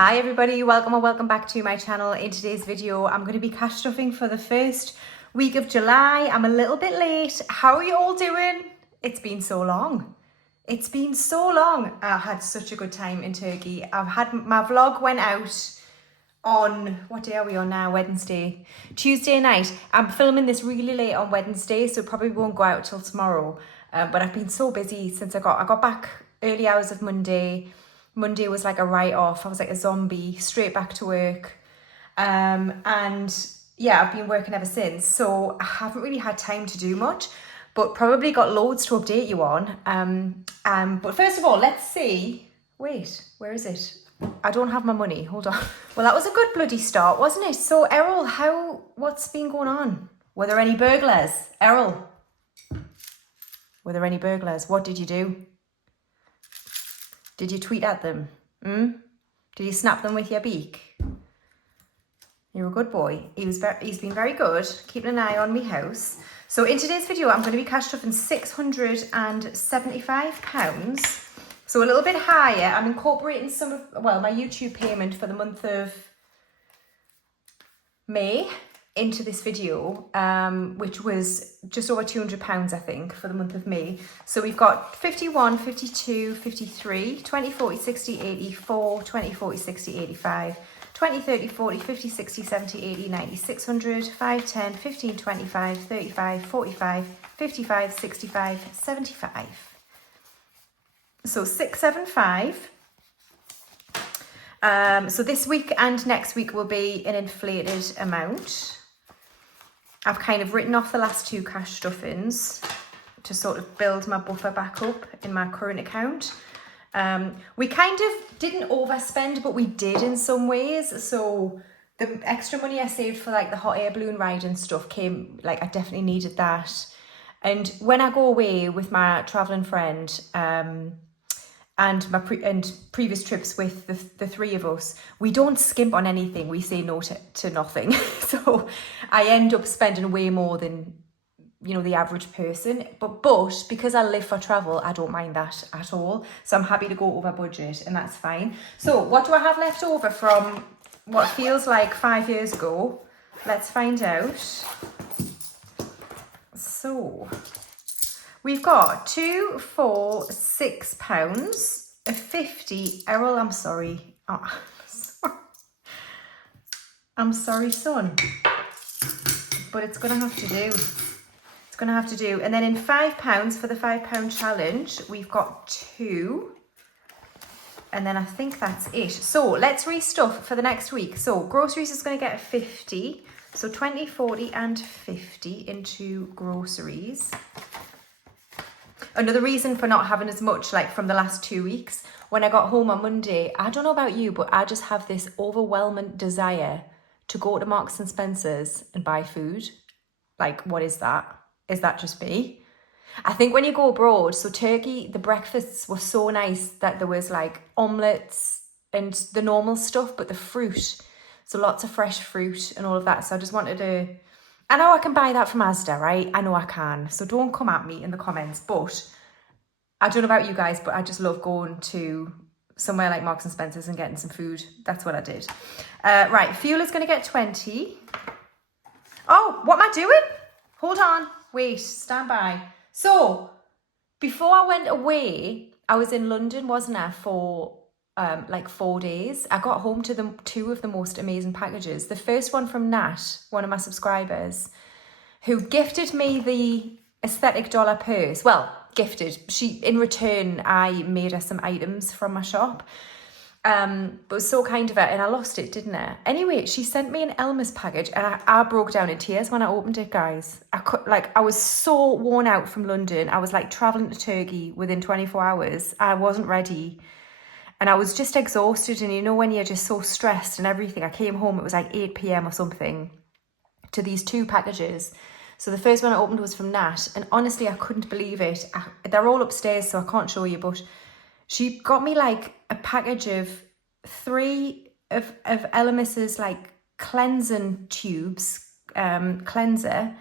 Hi everybody, welcome or welcome back to my channel. In today's video, I'm going to be cash stuffing for the first week of July. I'm a little bit late. How are you all doing? It's been so long. It's been so long. I had such a good time in Turkey. My vlog went out on, what day are we on now? Wednesday. Tuesday night. I'm filming this really late on Wednesday, so it probably won't go out till tomorrow. But I've been so busy since I got back early hours of Monday. Monday was like a write-off. I was like a zombie, straight back to work. And yeah, I've been working ever since. So I haven't really had time to do much, but probably got loads to update you on. But first of all, let's see. Wait, where is it? I don't have my money. Hold on. Well, that was a good bloody start, wasn't it? So Errol, what's been going on? Were there any burglars? Errol, were there any burglars? What did you do? Did you tweet at them? Did you snap them with your beak? You're a good boy. He's been very good, keeping an eye on me house. So in today's video, I'm going to be cash stuffing £675. So a little bit higher. I'm incorporating some of, well, my YouTube payment for the month of May into this video, which was just over £200, I think, for the month of May. So we've got 51, 52, 53, 20, 40, 60, 84, 20, 40, 60, 85, 20, 30, 40, 50, 60, 70, 80, 90, 600, 5, 10, 15, 25, 35, 45, 55, 65, 75. So 675. So this week and next week will be an inflated amount. I've kind of written off the last two cash stuffings to sort of build my buffer back up in my current account. We kind of didn't overspend, but we did in some ways. So the extra money I saved for like the hot air balloon ride and stuff came, like I definitely needed that. And when I go away with my traveling friend, and my previous trips with the three of us, we don't skimp on anything. We say no to nothing. So I end up spending way more than, you know, the average person. But because I live for travel, I don't mind that at all. So I'm happy to go over budget, and that's fine. So what do I have left over from what feels like 5 years ago? Let's find out. So we've got £2, £4, £6, a 50. Errol, I'm sorry. Oh, I'm sorry, son. But it's gonna have to do. It's gonna have to do. And then in £5 for the £5 challenge, we've got 2. And then I think that's it. So let's restuff for the next week. So Groceries is gonna get a 50. So 20, 40, and 50 into Groceries. Another reason for not having as much like from the last 2 weeks, when I got home on Monday, I don't know about you, but I just have this overwhelming desire to go to Marks and Spencer's and buy food. Like, what is that? Is that just me? I think when you go abroad, so Turkey, the breakfasts were so nice that there was like omelettes and the normal stuff, but the fruit, so lots of fresh fruit and all of that. So I just wanted to, I know I can buy that from Asda, right? I know I can. So don't come at me in the comments. But I don't know about you guys, but I just love going to somewhere like Marks and Spencer's and getting some food. That's what I did. Right, fuel is going to get 20. Oh, what am I doing? Hold on. Wait, stand by. So before I went away, I was in London, wasn't I, for like 4 days. I got home to two of the most amazing packages. The first one from Nat, one of my subscribers, who gifted me the aesthetic dollar purse. Well, gifted. In return, I made her some items from my shop. But it was so kind of her, and I lost it, didn't I? Anyway, she sent me an Elemis package, and I broke down in tears when I opened it, guys. I was so worn out from London. I was like traveling to Turkey within 24 hours. I wasn't ready. And I was just exhausted, and you know when you're just so stressed and everything. I came home, it was like 8 p.m. or something, to these 2 packages. So the first one I opened was from Nat, and honestly, I couldn't believe it. They're all upstairs, so I can't show you, but she got me like a package of 3 of Elemis's like cleansing tubes, cleanser,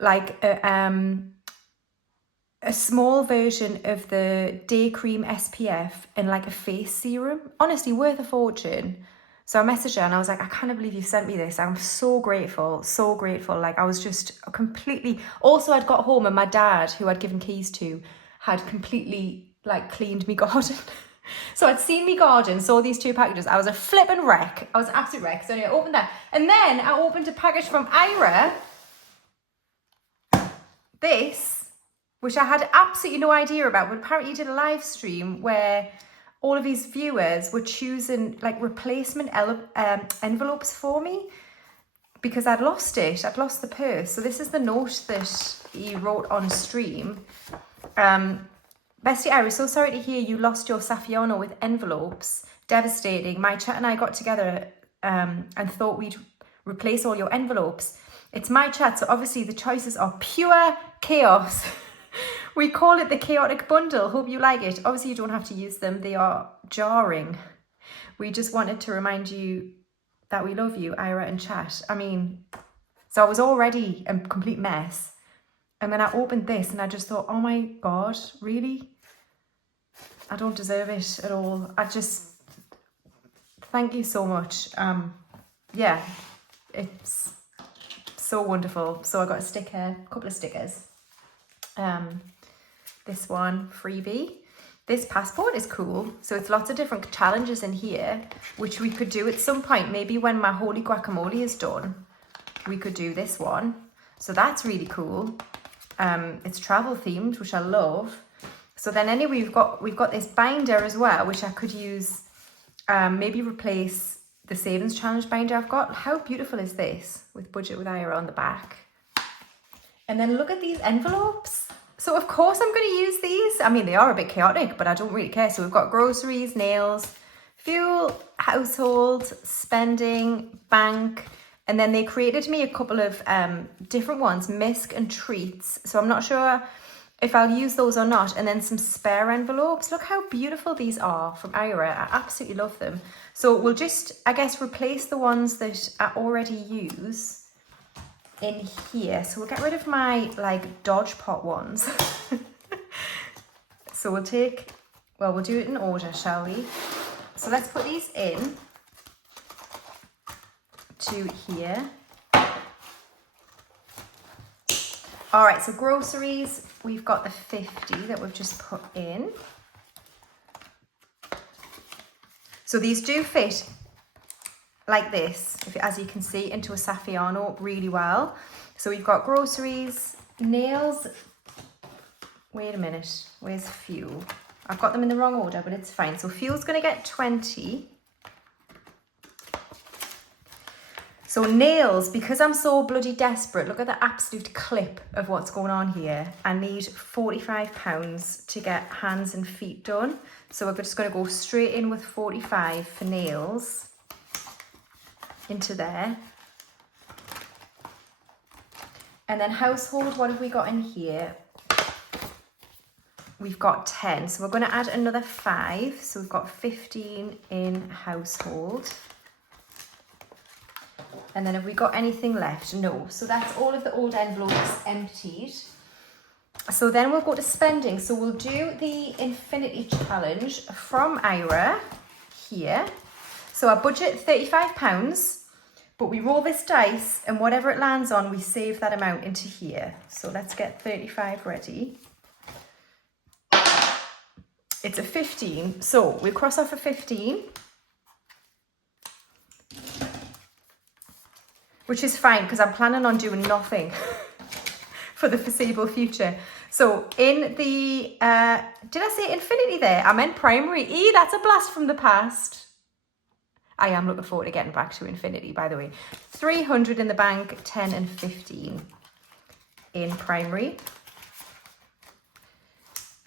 like a a small version of the day cream SPF and like a face serum. Honestly, worth a fortune. So I messaged her and I was like, I can't believe you sent me this. I'm so grateful, so grateful. Like I was just completely, also I'd got home and my dad, who I'd given keys to, had completely like cleaned me garden. So I'd seen me garden, saw these 2 packages. I was a flippin' wreck. I was an absolute wreck. So anyway, I opened that. And then I opened a package from Ira. This, which I had absolutely no idea about, but apparently you did a live stream where all of his viewers were choosing like replacement envelopes for me because I'd lost it. I'd lost the purse. So this is the note that he wrote on stream. Bestie Ira, so sorry to hear you lost your Saffiano with envelopes. Devastating. My chat and I got together and thought we'd replace all your envelopes. It's my chat, so obviously the choices are pure chaos. We call it the chaotic bundle. Hope you like it. Obviously you don't have to use them. They are jarring. We just wanted to remind you that we love you, Ira and chat. I mean, so I was already a complete mess. And then I opened this and I just thought, oh my God, really? I don't deserve it at all. Thank you so much. Yeah, it's so wonderful. So I got a couple of stickers. This one, freebie. This passport is cool. So it's lots of different challenges in here, which we could do at some point. Maybe when my holy guacamole is done, we could do this one. So that's really cool. It's travel themed, which I love. So then anyway, we've got this binder as well, which I could use, maybe replace the savings challenge binder I've got. How beautiful is this with Budget with Ira on the back? And then look at these envelopes. So of course I'm going to use these. I mean, they are a bit chaotic, but I don't really care. So we've got groceries, nails, fuel, household, spending, bank. And then they created me a couple of different ones, misc and treats. So I'm not sure if I'll use those or not. And then some spare envelopes. Look how beautiful these are from Ira. I absolutely love them. So we'll just, I guess, replace the ones that I already use in here. So we'll get rid of my like Dodge Pot ones. So we'll do it in order, shall we? So let's put these in to here. All right, so groceries, we've got the 50 that we've just put in. So these do fit like this, as you can see, into a Saffiano really well. So we've got groceries, nails. Wait a minute, where's fuel? I've got them in the wrong order, but it's fine. So fuel's gonna get 20. So nails, because I'm so bloody desperate, look at the absolute clip of what's going on here. I need £45 to get hands and feet done. So we're just going to go straight in with 45 for nails into there. And then household, what have we got in here? We've got 10. So we're going to add another 5. So we've got 15 in household. And then have we got anything left? No. So that's all of the old envelopes emptied. So then we'll go to spending. So we'll do the Infinity Challenge from Ira here. So our budget, £35, but we roll this dice and whatever it lands on, we save that amount into here. So let's get 35 ready. It's a 15. So we'll cross off a 15. Which is fine because I'm planning on doing nothing for the foreseeable future. So in the, did I say Infinity there? I meant Primary. That's a blast from the past. I am looking forward to getting back to Infinity, by the way. 300 in the bank, 10 and 15 in Primary.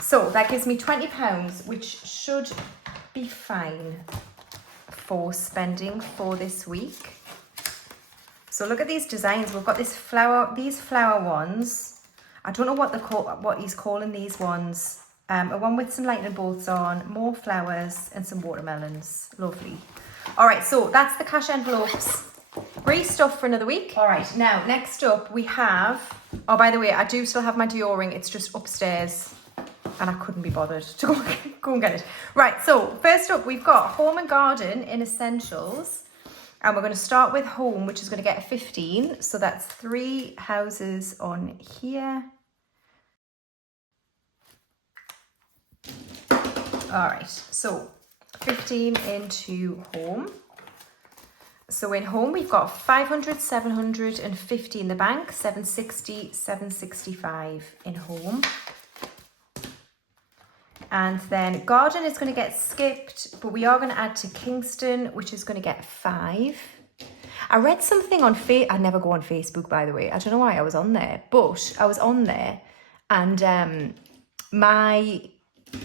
So that gives me £20, which should be fine for spending for this week. So look at these designs. We've got these flower ones. I don't know what he's calling these ones. A one with some lightning bolts on, more flowers and some watermelons. Lovely. All right, so that's the cash envelopes Stuff for another week. All right, now next up we have, oh, by the way, I do still have my Dior ring. It's just upstairs and I couldn't be bothered to go and get it. Right, so first up we've got Home and Garden in Essentials. And we're going to start with Home, which is going to get a 15. So that's 3 houses on here. All right, so 15 into Home. So in Home, we've got 500, 750 in the bank, 760, 765 in Home. And then Garden is going to get skipped, but we are going to add to Kingston, which is going to get 5. I read something on I never go on Facebook, by the way. I don't know why I was on there, but I was on there and my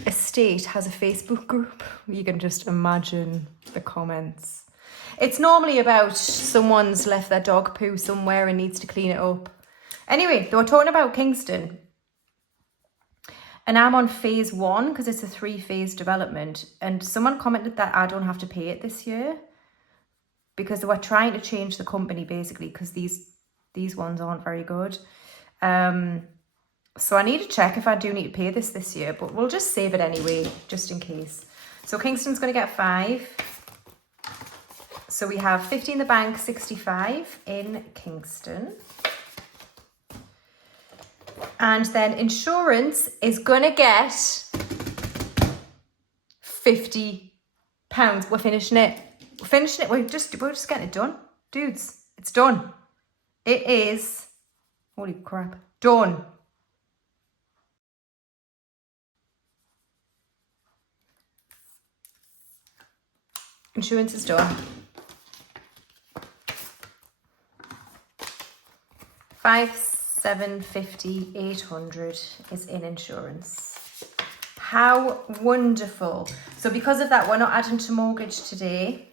estate has a Facebook group. You can just imagine the comments. It's normally about someone's left their dog poo somewhere and needs to clean it up. Anyway, they were talking about Kingston. And I'm on phase 1 because it's a 3-phase development. And someone commented that I don't have to pay it this year because they were trying to change the company basically because these ones aren't very good. So I need to check if I do need to pay this year, but we'll just save it anyway, just in case. So Kingston's going to get 5. So we have 50 in the bank, 65 in Kingston. And then insurance is going to get £50. We're finishing it. We're just getting it done. Dudes, it's done. It is, holy crap, done. Insurance is done. 5, 750, 800 is in insurance. How wonderful. So because of that, we're not adding to mortgage today,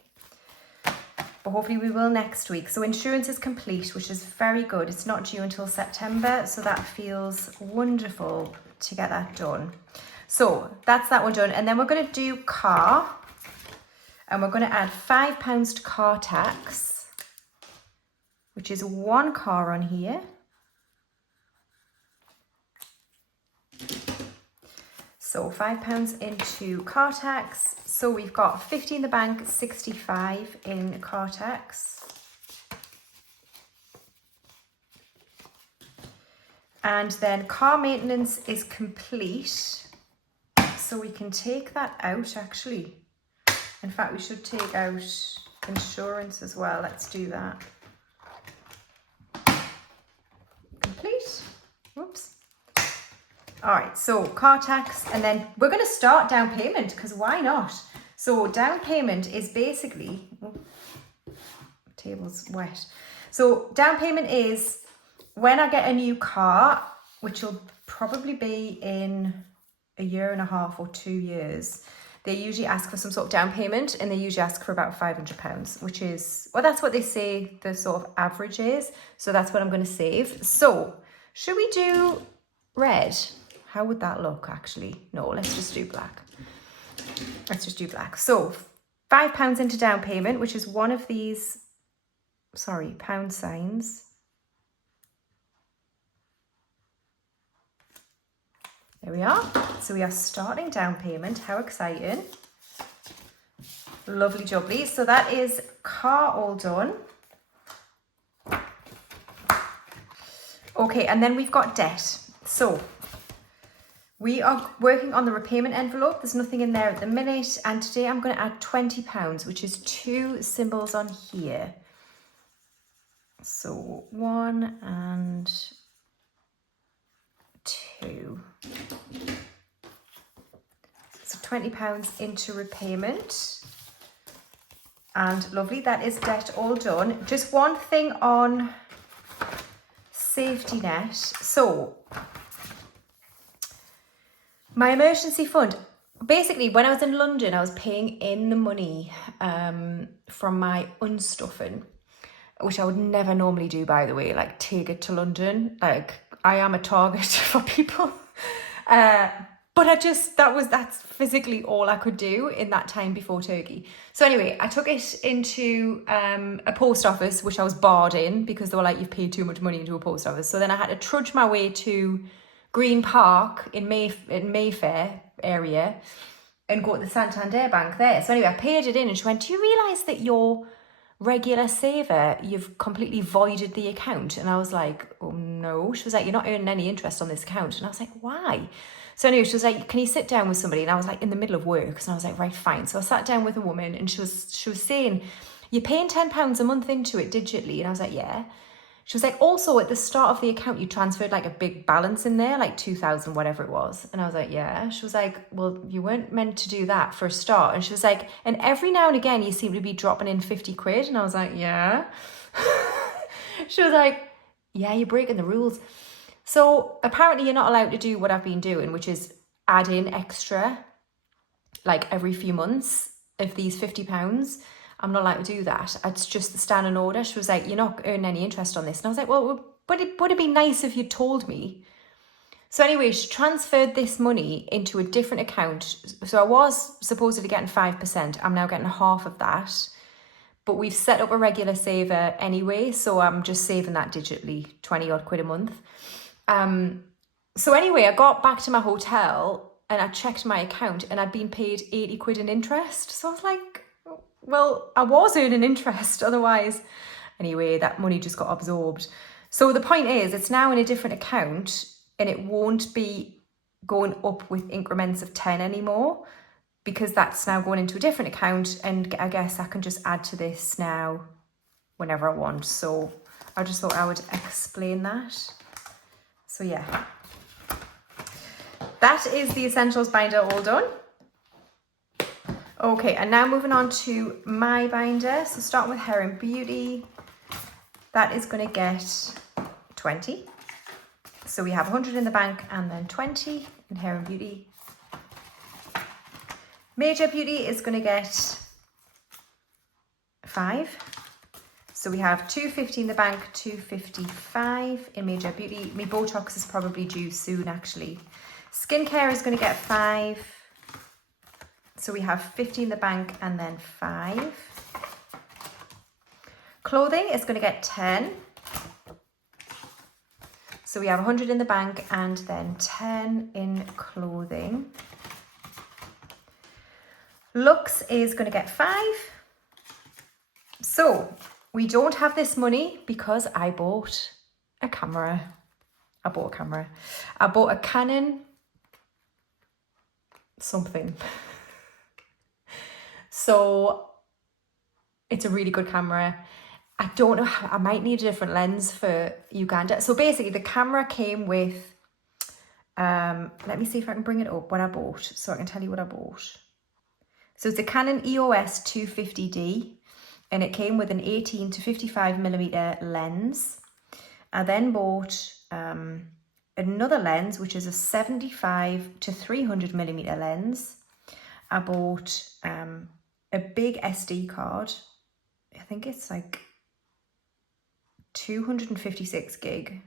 but hopefully we will next week. So insurance is complete, which is very good. It's not due until September, so that feels wonderful to get that done. So that's that one done. And then we're going to do car, and we're going to add £5 to car tax, which is 1 car on here. So £5 into car tax. So we've got 50 in the bank, 65 in car tax. And then car maintenance is complete. So we can take that out actually. In fact, we should take out insurance as well. Let's do that. Complete. Whoops. All right, so car tax, and then we're going to start down payment because why not? So down payment is basically, table's wet. So down payment is when I get a new car, which will probably be in a year and a half or 2 years, they usually ask for some sort of down payment, and they usually ask for about £500, which is, well, that's what they say the sort of average is. So that's what I'm going to save. So should we do red? How would that look actually? No, let's just do black. Let's just do black. So £5 into down payment, which is one of these, pound signs. There we are. So we are starting down payment. How exciting. Lovely jubbly. So that is car all done. Okay, and then we've got debt. So we are working on the repayment envelope. There's nothing in there at the minute. And today I'm going to add £20, which is 2 symbols on here. So 1 and 2. So £20 into repayment. And lovely, that is debt all done. Just one thing on safety net. So my emergency fund, basically when I was in London, I was paying in the money from my unstuffing, which I would never normally do, by the way, like take it to London. Like I am a target for people. But But that's physically all I could do in that time before Turkey. So anyway, I took it into a post office, which I was barred in because they were like, you've paid too much money into a post office. So then I had to trudge my way to Green Park in Mayfair area and go to the Santander Bank there. So anyway, I paid it in and she went, do you realise that your regular saver, you've completely voided the account? And I was like, oh no. She was like, you're not earning any interest on this account. And I was like, why? So anyway, she was like, can you sit down with somebody? And I was like in the middle of work. So I was like, right, fine. So I sat down with a woman and she was saying, you're paying £10 a month into it digitally. And I was like, yeah. She was like, also at the start of the account, you transferred like a big balance in there, like 2,000, whatever it was. And I was like, yeah. She was like, well, you weren't meant to do that for a start. And she was like, and every now and again, you seem to be dropping in 50 quid. And I was like, yeah. She was like, yeah, you're breaking the rules. So apparently you're not allowed to do what I've been doing, which is add in extra, like every few months of these £50. I'm not allowed to do that. It's just the standing order. She was like, you're not earning any interest on this. And I was like, well, would it be nice if you told me? So anyway, she transferred this money into a different account. So I was supposedly getting 5%. I'm now getting half of that. But we've set up a regular saver anyway. So I'm just saving that digitally, 20 odd quid a month. So anyway, I got back to my hotel and I checked my account and I'd been paid 80 quid in interest. So I was like, well, I was earning interest otherwise. Anyway, that money just got absorbed. So the point is, it's now in a different account and it won't be going up with increments of 10 anymore because that's now going into a different account. And I guess I can just add to this now whenever I want. So I just thought I would explain that. So yeah, that is the Essentials binder all done. Okay, and now moving on to my binder. So starting with Hair and Beauty, that is going to get 20. So we have 100 in the bank and then 20 in Hair and Beauty. Major Beauty is going to get 5. So we have 250 in the bank, 255 in Major Beauty. My Botox is probably due soon, actually. Skincare is going to get 5. So we have 50 in the bank and then 5. Clothing is going to get 10. So we have 100 in the bank and then 10 in clothing. Looks is going to get 5. So we don't have this money because I bought a camera. I bought a Canon something. So it's a really good camera. I don't know, I might need a different lens for Uganda. So basically the camera came with, let me see if I can bring it up, what I bought, so I can tell you what I bought. So it's a Canon EOS 250D and it came with an 18 to 55mm lens. I then bought another lens, which is a 75 to 300mm lens. I bought a big SD card. I think it's like 256 gig.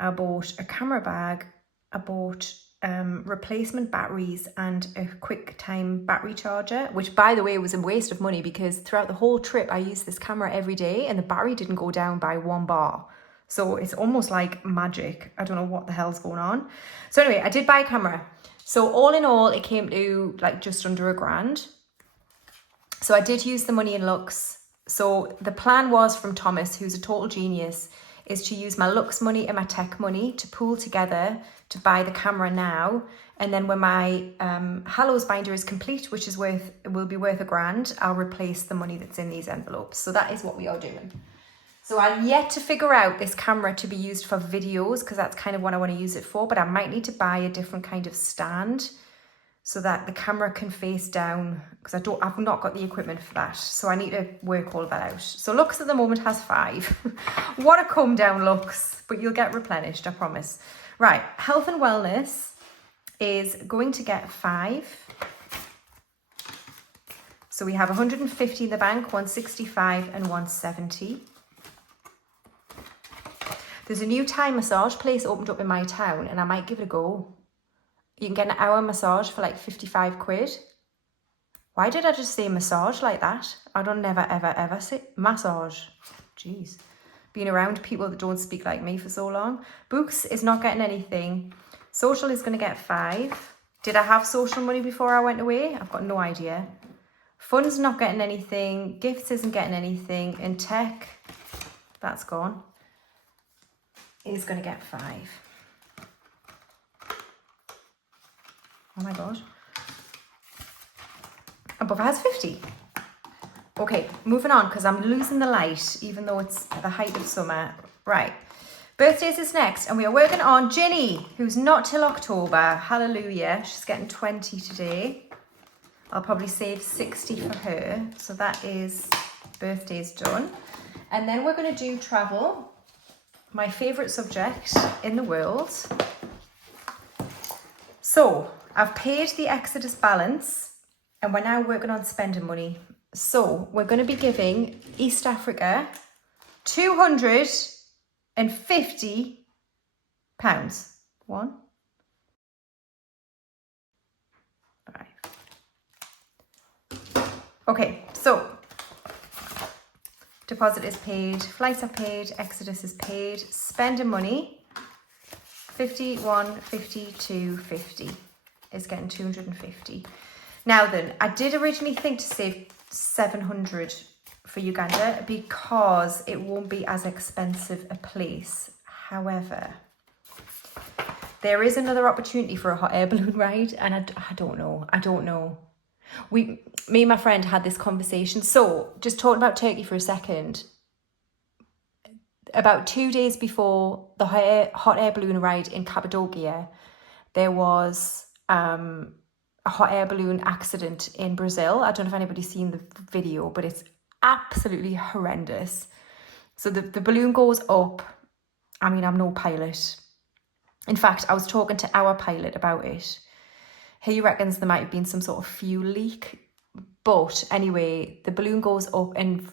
I bought a camera bag. I bought replacement batteries and a quick time battery charger, which by the way was a waste of money because throughout the whole trip I used this camera every day and the battery didn't go down by 1 bar. So it's almost like magic. I don't know what the hell's going on. So anyway, I did buy a camera. So all in all, it came to like just under £1,000. So I did use the money in Lux. So the plan was from Thomas, who's a total genius, is to use my Lux money and my tech money to pool together to buy the camera now. And then when my Hallows binder is complete, which is will be worth £1,000, I'll replace the money that's in these envelopes. So that is what we are doing. So I'm yet to figure out this camera to be used for videos because that's kind of what I want to use it for, but I might need to buy a different kind of stand so that the camera can face down because I've not got the equipment for that. So I need to work all that out. So Lux at the moment has 5. What a come down, Lux, but you'll get replenished, I promise. Right, Health and Wellness is going to get 5. So we have 150 in the bank, 165 and 170. There's a new Thai massage place opened up in my town and I might give it a go. You can get an hour massage for like 55 quid. Why did I just say massage like that? I don't never, ever, ever say massage. Jeez. Being around people that don't speak like me for so long. Books is not getting anything. Social is going to get 5. Did I have social money before I went away? I've got no idea. Fun's not getting anything. Gifts isn't getting anything. And tech, that's gone, is going to get 5. Oh my God. Above has 50. Okay, moving on because I'm losing the light even though it's the height of summer. Right, birthdays is next and we are working on Ginny, who's not till October. Hallelujah, she's getting 20 today. I'll probably save 60 for her. So that is birthdays done. And then we're going to do travel, my favourite subject in the world. So I've paid the Exodus balance and we're now working on spending money. So we're going to be giving East Africa £250. One. All right. Okay, so deposit is paid, flights are paid, Exodus is paid, spending money, 51, 52, 50 is getting 250. Now then, I did originally think to save 700 for Uganda because it won't be as expensive a place. However, there is another opportunity for a hot air balloon ride and I don't know. Me and my friend had this conversation. So just talking about Turkey for a second, about 2 days before the hot air balloon ride in Cappadocia, there was a hot air balloon accident in Brazil. I don't know if anybody's seen the video, but it's absolutely horrendous. So the balloon goes up. I mean, I'm no pilot. In fact, I was talking to our pilot about it. He reckons there might have been some sort of fuel leak. But anyway, the balloon goes up and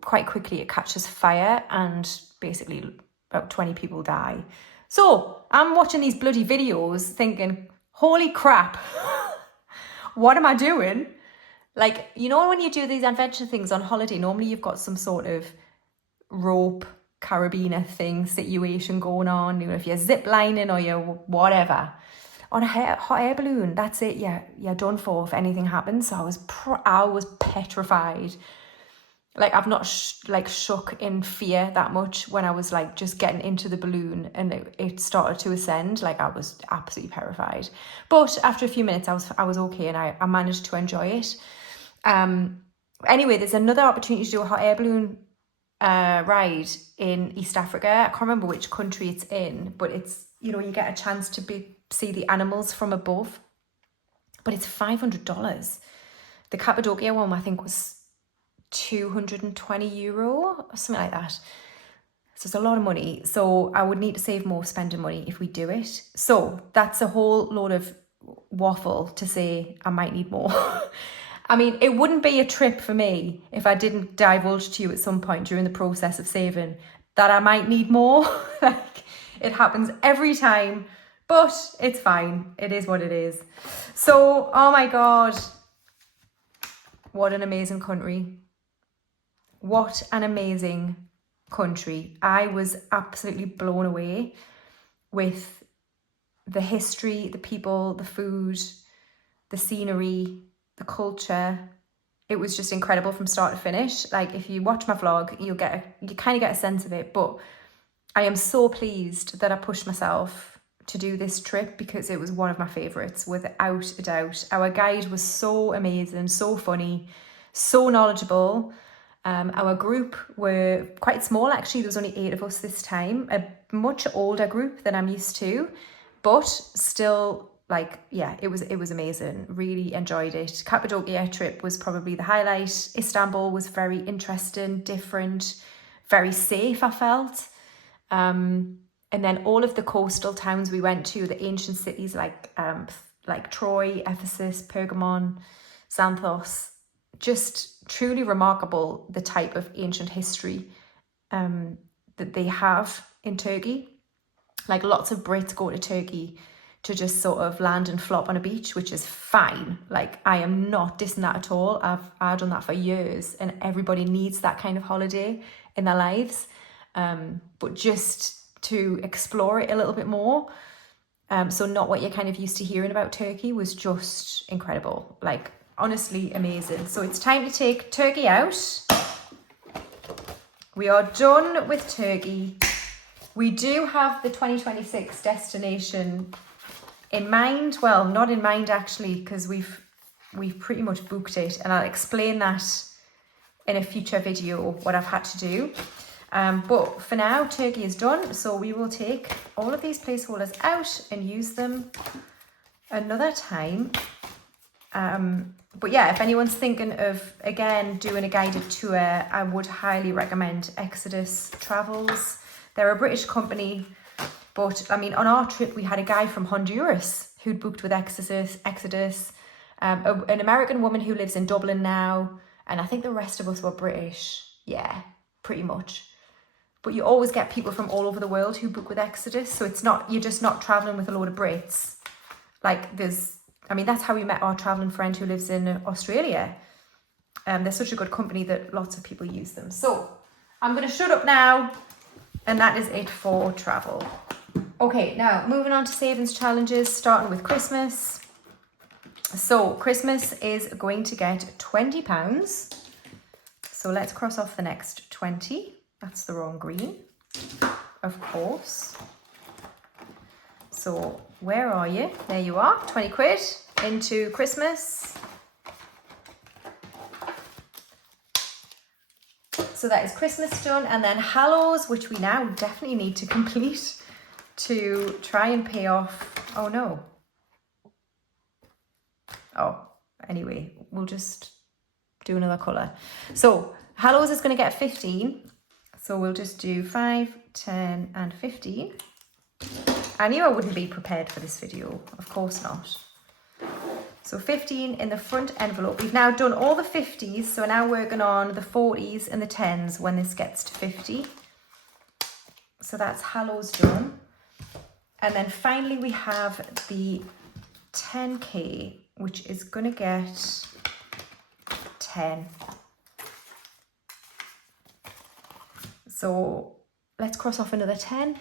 quite quickly it catches fire and basically about 20 people die. So I'm watching these bloody videos thinking, holy crap, what am I doing? Like, you know, when you do these adventure things on holiday, normally you've got some sort of rope carabiner thing situation going on, you know, if you're zip lining or you're whatever. On a hot air balloon, that's it. You're done for if anything happens. So I was petrified. Like I've not shook in fear that much when I was like just getting into the balloon and it started to ascend. Like I was absolutely terrified. But after a few minutes, I was okay and I managed to enjoy it. Anyway, there's another opportunity to do a hot air balloon ride in East Africa. I can't remember which country it's in, but it's, you know, you get a chance to see the animals from above, but it's $500. The Cappadocia one, I think, was €220 or something like that. So it's a lot of money. So I would need to save more spending money if we do it. So that's a whole load of waffle to say I might need more. I mean, it wouldn't be a trip for me if I didn't divulge to you at some point during the process of saving that I might need more. Like, it happens every time, but it's fine. It is what it is. So, oh my God, what an amazing country. What an amazing country. I was absolutely blown away with the history, the people, the food, the scenery, the culture. It was just incredible from start to finish. Like if you watch my vlog, you kind of get a sense of it. But I am so pleased that I pushed myself to do this trip because it was one of my favourites, without a doubt. Our guide was so amazing, so funny, so knowledgeable. Our group were quite small, actually. There was only 8 of us this time, a much older group than I'm used to, but still, like, yeah, it was amazing. Really enjoyed it. Cappadocia trip was probably the highlight. Istanbul was very interesting, different, very safe, I felt. And then all of the coastal towns we went to, the ancient cities like Troy, Ephesus, Pergamon, Xanthos, just truly remarkable, the type of ancient history that they have in Turkey. Like lots of Brits go to Turkey to just sort of land and flop on a beach, which is fine. Like, I am not dissing that at all. I've done that for years, and everybody needs that kind of holiday in their lives. But just to explore it a little bit more, so not what you're kind of used to hearing about Turkey, was just incredible. Like, honestly amazing. So it's time to take Turkey out. We are done with Turkey. We do have the 2026 destination in mind. Well, not in mind actually, because we've pretty much booked it, and I'll explain that in a future video what I've had to do. But for now, Turkey is done, so we will take all of these placeholders out and use them another time. But yeah, if anyone's thinking of, again, doing a guided tour, I would highly recommend Exodus Travels. They're a British company, but I mean, on our trip, we had a guy from Honduras who'd booked with Exodus, an American woman who lives in Dublin now, and I think the rest of us were British. Yeah, pretty much. But you always get people from all over the world who book with Exodus, so it's not, you're just not traveling with a load of Brits. Like, that's how we met our traveling friend who lives in Australia. They're such a good company that lots of people use them. So I'm going to shut up now, and that is it for travel. Okay, now moving on to savings challenges, starting with Christmas. So Christmas is going to get £20. So let's cross off the next 20. That's the wrong green, of course. So where are you? There you are, 20 quid into Christmas. So that is Christmas done, and then Hallows, which we now definitely need to complete to try and pay off. Oh no. Oh, anyway, we'll just do another colour. So Hallows is going to get 15. So we'll just do 5, 10 and 15. I knew I wouldn't be prepared for this video. Of course not. So 15 in the front envelope. We've now done all the 50s, so we're now working on the 40s and the 10s when this gets to 50. So that's Hallows done. And then finally we have the 10k, which is going to get 10. So let's cross off another 10.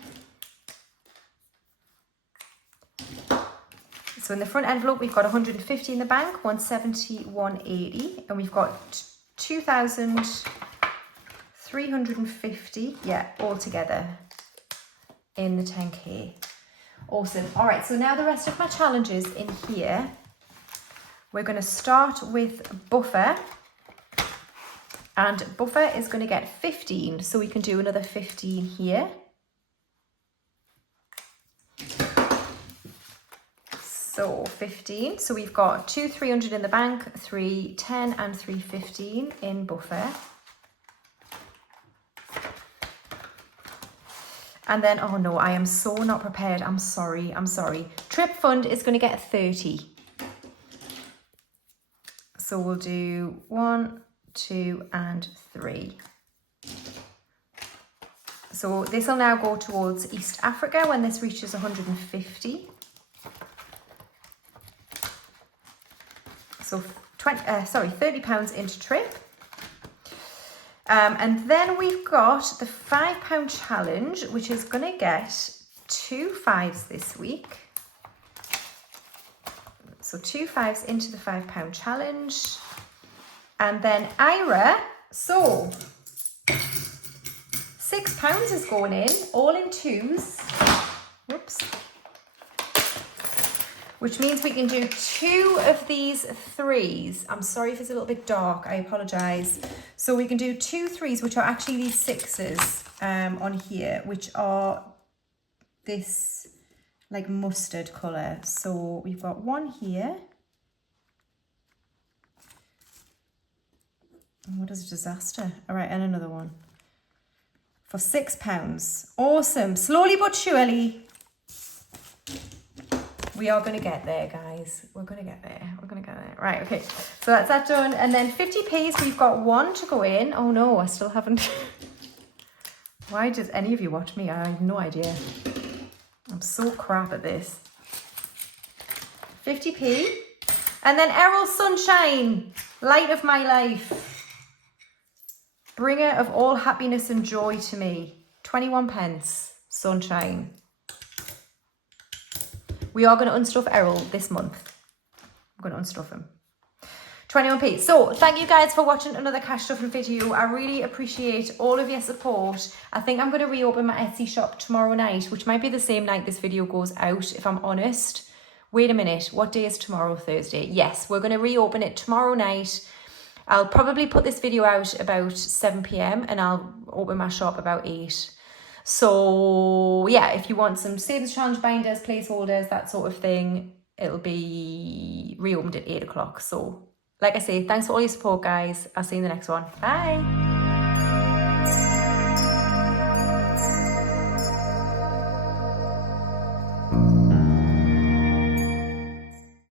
So in the front envelope, we've got 150 in the bank, 170, 180, and we've got 2,350, yeah, all together in the 10k. Awesome. All right, so now the rest of my challenges in here. We're going to start with Buffer, and Buffer is going to get 15, so we can do another 15 here. So 15, so we've got 2,300 in the bank, 310 and 315 in Buffer. And then, oh no, I am so not prepared. I'm sorry. Trip Fund is going to get 30. So we'll do 1, 2 and 3. So this will now go towards East Africa when this reaches 150. So £30 into Trip. And then we've got the £5 challenge, which is going to get 2 5s this week. So 2 5s into the £5 challenge. And then Ira, so £6 is going in, all in 2s. Whoops. Which means we can do 2 of these 3s. I'm sorry if it's a little bit dark, I apologise. So we can do 2 3s, which are actually these 6s on here, which are this like mustard colour. So we've got one here. Oh, what a disaster. All right, and another one. For £6. Awesome. Slowly but surely. We are going to get there, guys. We're going to get there. Right, okay. So that's that done. And then 50p's, we've got 1 to go in. Oh no, I still haven't. Why does any of you watch me? I have no idea. I'm so crap at this. 50p. And then Errol Sunshine, light of my life, bringer of all happiness and joy to me. 21 pence, Sunshine. We are going to unstuff Errol this month. I'm going to unstuff him. 21p. So thank you guys for watching another cash stuffing video. I really appreciate all of your support. I think I'm going to reopen my Etsy shop tomorrow night, which might be the same night this video goes out, if I'm honest. Wait a minute, what day is tomorrow? Thursday? Yes, we're going to reopen it tomorrow night. I'll probably put this video out about 7 p.m. and I'll open my shop about 8. So yeah, if you want some savings challenge binders, placeholders, that sort of thing, it'll be reopened at 8 o'clock. So like I say, thanks for all your support, guys. I'll see you in the next one. Bye.